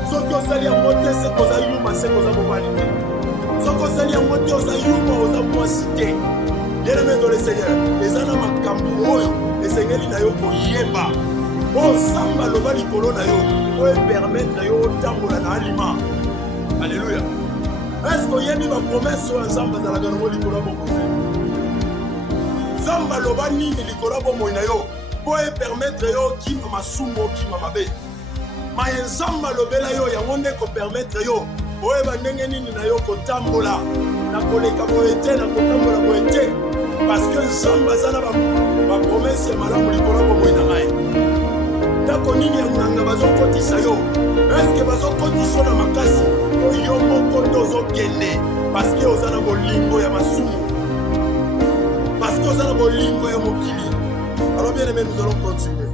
Soki osali yango te se koza yuma se koza mobali te. Soki osali yango te oza yuma oza mwasi te. Bien-aimé dans le Seigneur, eza na makambo oyo esengeli na yo koyeba o Nzambe aloba likolo na yo po epermettre yo otambola na alima. Alléluia. Est-ce que oyebi bapromese oyo Nzambe azalaka nango likolo ya bomoi? Nzambe aloba nini likolo ya bomoi na yo po epermettre yo okima masumu okima mabe? Maye Nzambe alobela yo yango nde kopermettre yo oyeba ndenge nini na yo kotambola na koleka boye te na kotambola boye te. Parce que Nzambe aza na bapromese ya malamu likolo ya bomoi na ngai. Ndako nini ya nganga bazokotisa yo? Eske bazokotisa na makasi po yo moko nde ozokende parce que oza na bolingo ya masumu, parce que oza na bolingo ya mokili. Alors bien aimé, nous allons continuer.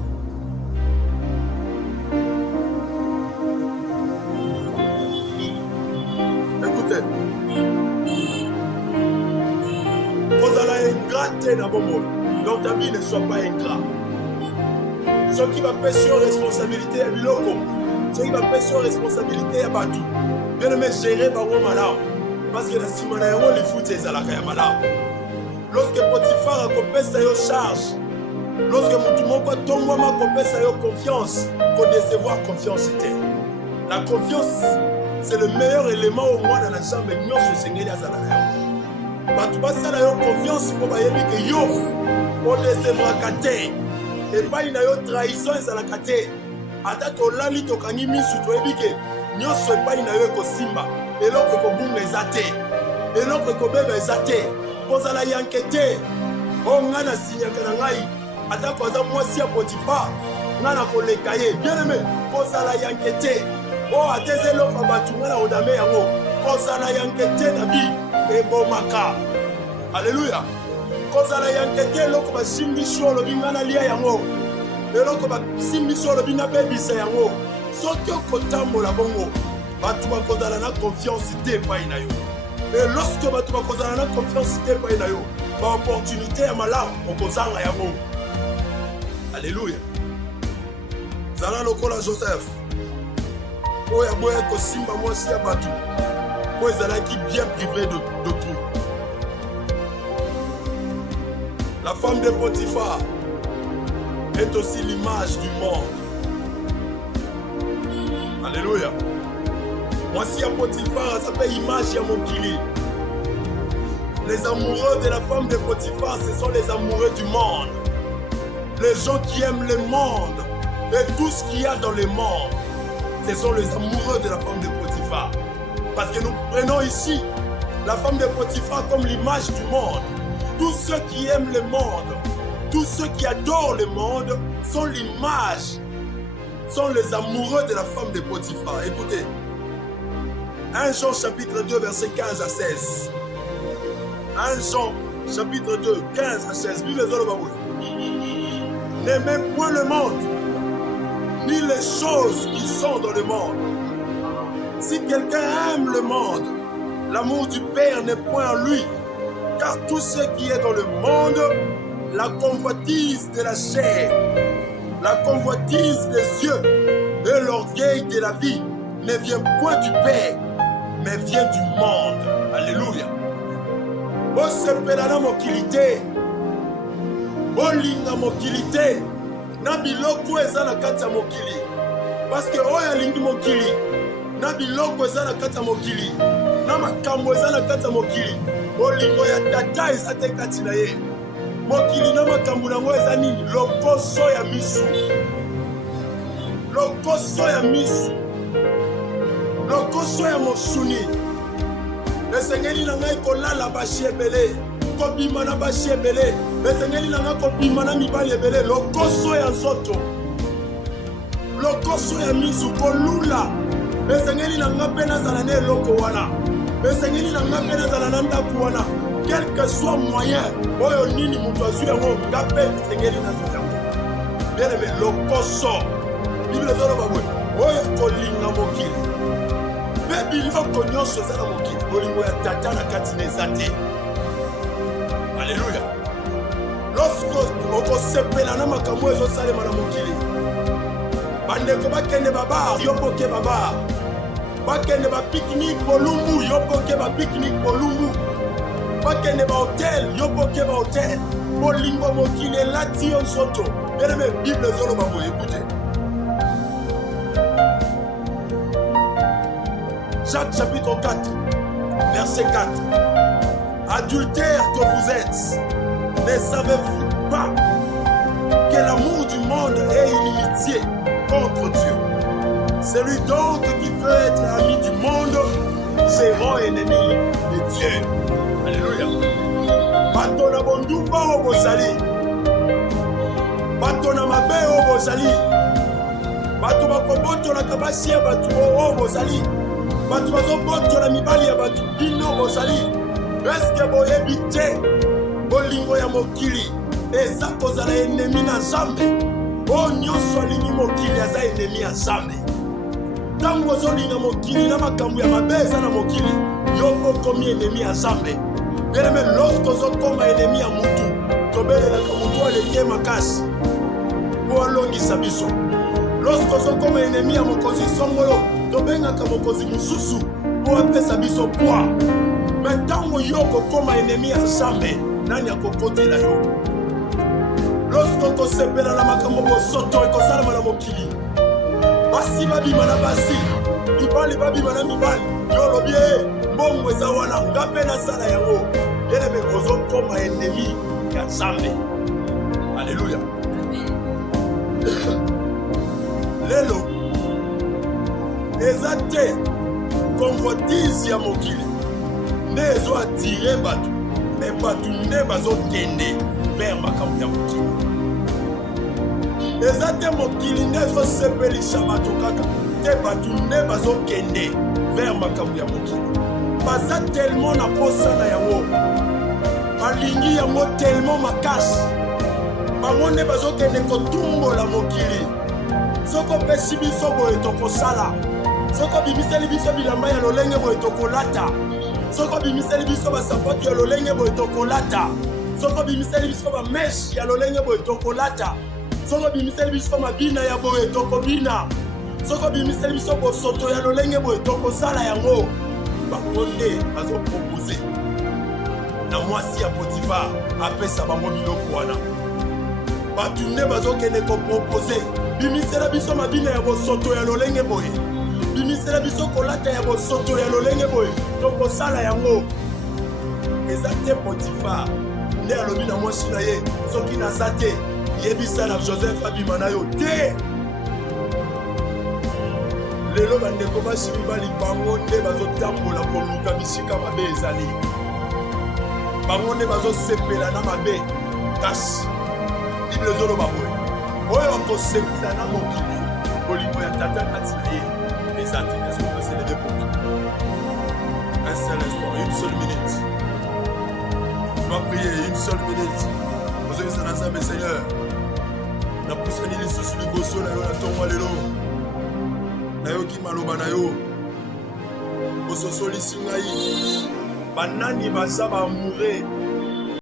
Écoutez, ingrat na bomoi. Dans ta vie, ne sois pas ingrat. Ce qui va payer sur responsabilité à biloko, ce qui va payer sur responsabilité à Batu. Bien aimé, gérer par moi malade. Parce que la simana yango les foot ezalaka ya malade. Lorsque Potiphar a kopesa yo charge, lorsque mutu moko tongwama kopesa yo confiance, ko décevoir confiance était. La confiance, c'est le meilleur élément au moins dans la jambe nyonso sengeli azala na yo. Batu basala yo confiance po bayebi ke yo o décevraka te. Epai na yo trahison ezalaka te. Ata tolali tokangi misu toyebi ke nyonso epai na yo ekosimba. Eloko ekobunga eza te. Eloko ekobeba eza te. Kozala yanke te. O nga na sinyaka na ngai. Ata koza mwasi ya Potiphar. Nga na koleka ye. Bien aimé. Kozala yanke te. O ateze eloko batu nga na odame yango. Kozala yanke te na bi. Ebomaka. Alléluia. Kozala yanke te eloko basimbi so olobi nga na lia yango. Eloko basimbi so olobi na bebisa yango. Soki okotambola bongo. Batu bakozala na confiance te epai na yo. Et lorsque batu bakozala na confiance te epai na yo, ba opportunité ya malamu okozanga yango. Alléluia. Zala lokola Joseph. Oya boya kosimba mwasi ya batu. Po ezalaki bien privé de tout. La femme de Potiphar est aussi l'image du monde. Alléluia. Mwasi ya Potiphar s'appelle image ya mokili. Les amoureux de la femme de Potiphar, ce sont les amoureux du monde. Les gens qui aiment le monde et tout ce qu'il y a dans le monde, ce sont les amoureux de la femme de Potiphar. Parce que nous prenons ici la femme de Potiphar comme l'image du monde. Tous ceux qui aiment le monde, tous ceux qui adorent le monde sont l'image, sont les amoureux de la femme de Potiphar. Écoutez, 1 Jean chapitre 2 verset 15 à 16. 1 Jean chapitre 2, 15 à 16. N'aimez point le monde, ni les choses qui sont dans le monde. Si quelqu'un aime le monde, l'amour du Père n'est point en lui. Car tout ce qui est dans le monde, la convoitise de la chair, la convoitise des yeux et l'orgueil de la vie ne vient point du Père, mais vient du monde. Alléluia. Bosepelana mokilité, bolinga mokilité, na biloko eza na kati ya mokili. Parce que oyo alingi mokili, na biloko eza na kati ya mokili, na makambo eza na kati ya mokili. Bolingo ya tata eza te kati na ye. Mokili na makambo nango eza nini? Lokoso ya misu. Lokoso ya misu. Lokoso ya mosuni. Esengeli na ngai kolala bashi ebele. Kobima na bashi ebele. Esengeli na ngai kobima na mibali ebele. Lokoso ya nzoto. Lokoso ya misu kolula. Esengeli na ngai pe nazala na eloko wana. Esengeli na ngai pe nazala na ndako wana. Quel que soit moyen, oyo nini mutu azwi yango ngape esengeli nazala yango. Bien aimé, lokoso. Bible ezoloba boye. Oyo kolinga mokili. Pe biloko nyonso eza na mokili. Bolingo ya tata na kati na eza te. Alléluia. Lorsque okosepela na makambo ezosalema na mokili, bandeko bakende babar, yo poke babar. Bakende ba pique-nique bolumbu, yo poke ba pique-nique bolumbu. Bakende ba hotel, yo poke ba hotel. Bolingo mokili elati yo nsoto. Bien aimé, Bible ezoloba boye, écoutez. Jacques chapitre 4, verset 4. Adultères que vous êtes, ne savez-vous pas que l'amour du monde est inimitié contre Dieu? Celui donc qui veut être ami du monde sera ennemi de Dieu. Alléluia. Bato na bondumba o bozali. Bato na mabe o bozali. Bato bakoboto na kabasi ya bato o bozali. Bato bazoboto na mibali ya bato bino bozali. Eske boyebi te bolingo ya mokili eza kozala ennemi na Nzambe. O nyonso alingi mokili aza ennemi ya Nzambe. Tango ozolinga mokili na makambo ya mabe eza na mokili, yo okomi ennemi ya Nzambe. Bien aimé, lorsque ozokoma ennemi ya mutu, tobelelaka mutu aleki makasi po alongisa biso. Lorsque ozokoma ennemi ya mokonzi songolo, tobengaka mokonzi mosusu po apesa biso poa. Mais tango yo kokoma ennemi ya Nzambe, nani akokotela yo. Lorsque tosepela na makambo bosoto ekosalama na mokili, basi babima na basi, mibali babima na mibali, yo lobi mbongo eza wana nga mpe nasala yango. Bien-aimé, ozokoma ennemi ya Nzambe. Alléluia. Lelo eza te convoitise ya mokili nde ezo atire bato, me bato nde bazokende vers makambo ya mokili. Eza te mokili nde ezosepelisa bato kaka, te bato nde bazokende vers makambo ya mokili. Baza tellement na posa na yango, balingi yango tellement makasi, bango nde bazokende kotumbola mokili. Soko pesi biso boye tokosala, soko bimiseli biso bilamba ya lolenge boye tokolata, soko bimiseli biso basapatu ya lolenge boye tokolata, soko bimiseli biso bameshi ya lolenge boye tokolata, soko bimiseli biso mabina ya boye tokobina, soko bimiseli biso bosoto ya lolenge boye tokosala yango. Bango nde bazopropose na mwasi ya Potifar apesa bango biloko wana. Bato nde bazokende kopropose bimisela biso mabina ya bosoto ya lolenge boye, bimisela biso kolata ya bosoto ya lolenge boye tokosala yango. Eza te Potifar nde alobi na mwasi na ye, soki naza te yebisa na Joseph abima na yo te. Lelo bandeko basi mibali, bango nde bazotambola koluka bisika mabe ezali, bango nde bazosepela na mabe kasi Bible ezoloba boye, oyo akosepela na mokili bolingo ya tata kati na ye eza te. Est-ce qu'on peut se lever pour un seul instant, une seule minute? Je dois prier une seule minute. Ozokisa na Nzambe. Seigneur, napusani lisusu liboso na yo na tongo lelo, nayoki maloba na yo, ososolisi ngai banani baza baamoure